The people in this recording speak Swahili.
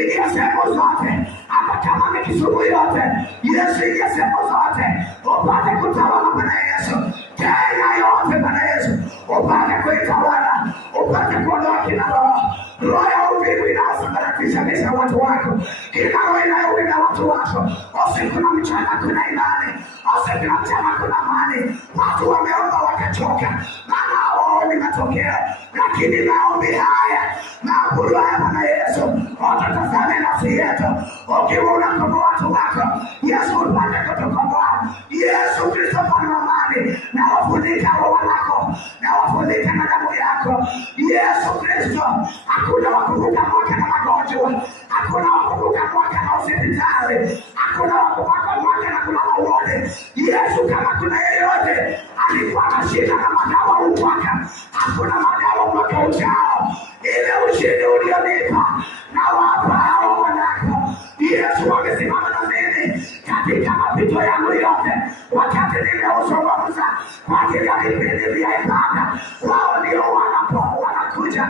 ingia sehemu zote, hata kama ni Kisumu yote. Yesu, ingia sehemu zote, upate kutawala Bwana Yesu. Kenya yote Bwana Yesu, upate kuitawala, upate kuondoa kila roho ya uvivu inayosambaratisha watu wako, kila roho inayowinda watu wako. Usiku na mchana kuna imani, usiku na mchana kuna amani. Watu wameomba wakachoka, maana hawaoni matokeo, lakini maombi haya, maabudu haya Bwana Yesu, utatazame nafsi yetu. Ukiwa unakomboa watu wako, Yesu upate kutukomboa. Yesu Kristo Bwana wa amani, na wafunika roho wako, na wafunika na damu yako. Yesu Kristo, hakuna wakuvuka mwaka na magonjwa, hakuna wakuvuka mwaka na hospitali, hakuna wakuvuka mwaka na kulala uone. Yesu, kama kuna yeyote alikuwa na shida na madawa mwaka, hakuna madawa mwaka ujao. Ile ushindi ulionipa na wapa hao wanako, Yesu wamesimama na mimi katika mapito yangu yote, wakati nimeuzungumza kwa ajili ya vipindi vya ibada. Wao ndio wanakuja